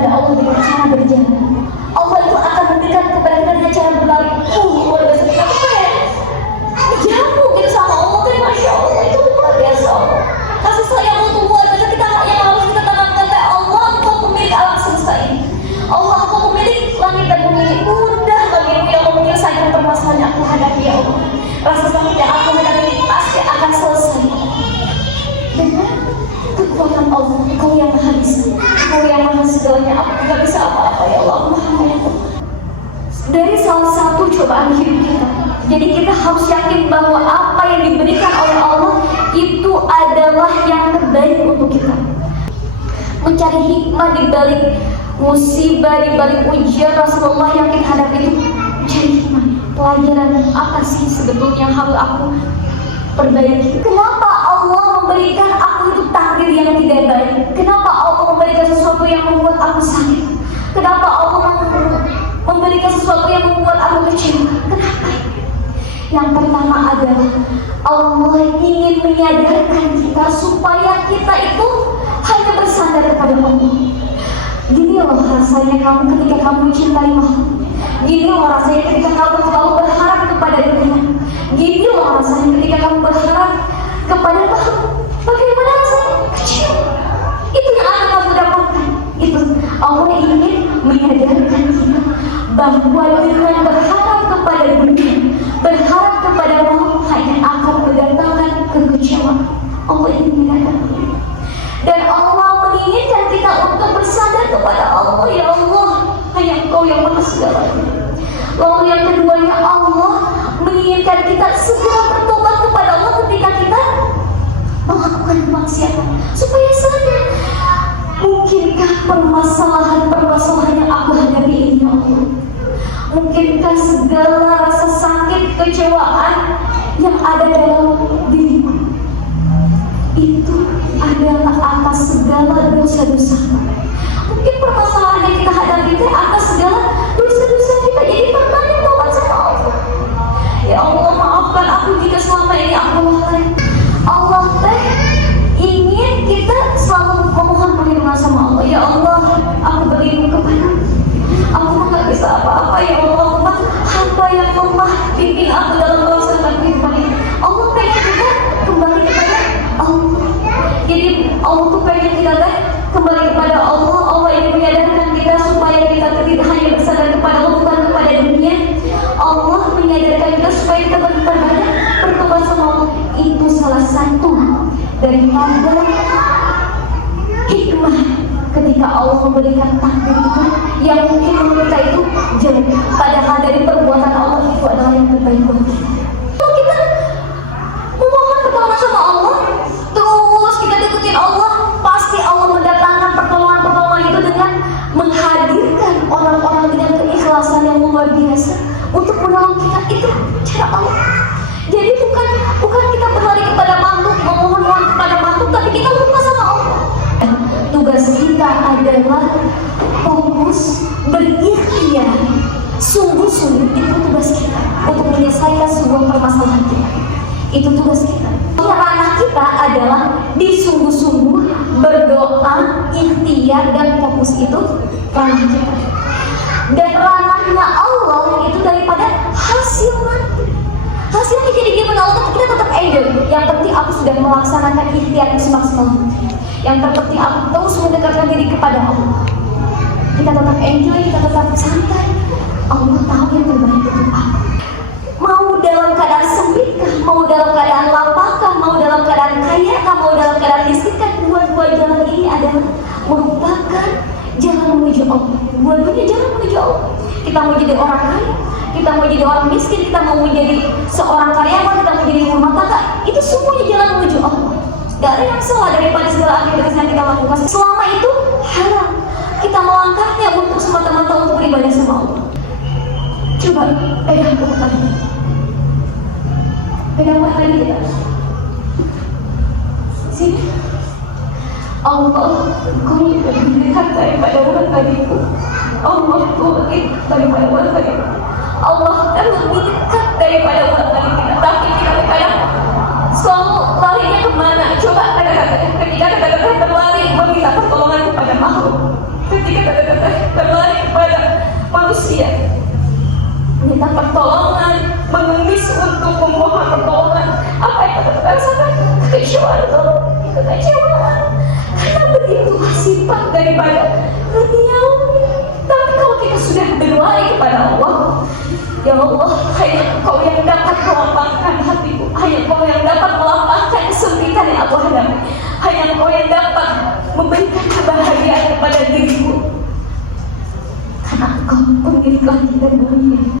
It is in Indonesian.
kepada Allah dengan cara berjalan. Allah itu akan mendekat kepada kita dengan cara berlari. Luar biasa. Jamu gitu sama Allah kan, Masya Allah, itu luar biasa Allah. Kasih sayang itu luar biasa. Kita yang harus kita tanamkan kayak Allah, Engkau pemilik alam semesta ini. Allah, Engkau pemilik langit dan bumi ini. Mudah bagimu yang mau menyelesaikan permasalahan yang aku hadapi ya Allah. Rasa sakit yang aku hadapi ini pasti akan selesai dengan kekuatan Allah. Engkau yang maha bisa, Engkau yang maha segalanya. Aku tidak bisa apa-apa ya Allah. Dari salah satu cobaan hidup kita, jadi kita harus yakin bahwa apa yang diberikan oleh Allah itu adalah yang terbaik untuk kita. Mencari hikmah di balik musibah, di balik ujian Rasulullah yang kita hadapi itu, mencari hikmah, pelajaran apa sih sebetulnya yang harus aku perbaiki. Kenapa Allah memberikan aku itu takdir yang tidak baik? Kenapa Allah memberikan sesuatu yang membuat aku sakit? Kenapa Allah memberikan sesuatu yang membuat aku kecewa? Kenapa? Yang pertama adalah Allah ingin menyadarkan kita supaya kita itu hanya bersandar kepada Allah. Gini loh rasanya kamu ketika kamu cintai makhluk. Gini loh rasanya ketika kamu selalu berharap kepada dunia. Gini loh rasanya ketika kamu berharap kepada makhluk. Bagaimana rasanya? Kecil. Itu yang akan kamu dapatkan. Itu Allah ingin menyadarkan kita bahwa dengan berharap kepada dunia, berharap kepada makhluk hanya akan mendatangkan kekecewaan. Allah ingin menyadarkan. Dan Allah menginginkan kita untuk bersandar kepada Allah. Ya Allah, hanya Engkau yang maha segalanya. Lalu yang keduanya, Allah menginginkan kita segera bertobat kepada Allah ketika kita melakukan kemaksiatan, supaya sadar, mungkinkah permasalahan yang aku hadapi ini ya Allah? Mungkinkah segala rasa sakit, kecewaan yang ada dalam diriku itu adalah atas segala dosa-dosa? Mungkin permasalahan yang kita hadapi itu atas segala dosa-dosa kita. Jadi pertanyaan tobat sama Allah. Ya Allah, maafkan aku jika selama ini aku lalai. Allah ingin kita selalu memohon perlindungan sama Allah. Ya Allah, aku berlindung kepada-Mu. Aku nggak bisa apa-apa ya Allah. Hamba yang lemah, bimbing aku dalam melaksanakan kehidupan ini. Allah pengen kita kembali kepada Allah. Jadi Allah tuh pengen kita kembali kepada Allah. Allah ingin menyadarkan kita supaya kita tidak hanya bersandar kepada Allah, bukan kepada dunia. Allah menyadarkan kita supaya kita bertobat sama Allah. Itu salah satu dari hikmah ketika Allah memberikan takdir itu yang mungkin menurut kita itu jelek, padahal dari perbuatan Allah itu adalah yang terbaik buat kita. Kalau kita memohon pertolongan sama Allah, terus kita deketin Allah, pasti Allah mendatangkan pertolongan itu dengan menghadirkan orang-orang dengan keikhlasan yang luar biasa untuk menolong kita. Itu cara Allah. Jadi bukan kita berlari kepada makhluk, memohon kepada makhluk, tapi kita lupa sama Allah. Tugas kita adalah fokus, berikhtiar, sungguh-sungguh. Itu tugas kita untuk menyelesaikan sebuah permasalahan kita. Itu tugas kita. Ranah kita adalah disungguh-sungguh, berdoa, ikhtiar, dan fokus. Itu ranah kita. Dan ranahnya Allah itu daripada hasil nanti. Hasilnya jadi gimana Allah, kita tetap enjoy. Yang penting aku sudah melaksanakan ikhtiar semaksimal mungkin. Yang terpenting aku terus mendekatkan diri kepada Allah. Kita tetap enjoy, kita tetap santai. Allah tahu yang terbaik untuk aku. Mau dalam keadaan sempitkah, mau dalam keadaan lapangkah, mau dalam keadaan kaya kah, mau dalam keadaan miskin kan, dua-dua jalan ini adalah merupakan jalan menuju Allah. Dua-duanya jalan menuju Allah. Kita mau jadi orang kaya, kita mau jadi orang miskin, kita mau menjadi seorang karyawan, kita mau jadi rumah tangga, itu semuanya jalan menuju Allah. Gak ada yang salah daripada segala aktivitas yang kita lakukan. Selama itu haram kita melangkahnya untuk semata-mata untuk beribadah sama Allah. Coba pegang tadi. Pegang tadi kita. Sini. Allah, Kau lebih dekat daripada umat tadiku. Allah, Kau lebih dekat daripada umat tadiku. Allah kan lebih dekat daripada umat tadi kita. Tapi kita kadang selalu larinya kemana? Coba kadang-kadang ketika kita berlari meminta pertolongan kepada makhluk. Ketika kita kekecewaan, karena begitu sifat daripada duniawi. Tapi kalau kita sudah berlari kepada Allah, ya Allah, hanya Engkau yang dapat melapangkan hatiku, hanya Engkau yang dapat melapangkan kesempitan yang aku hadapi, hanya Engkau yang dapat memberikan kebahagiaan kepada diriku, karena Engkau pemilik langit dan bumi.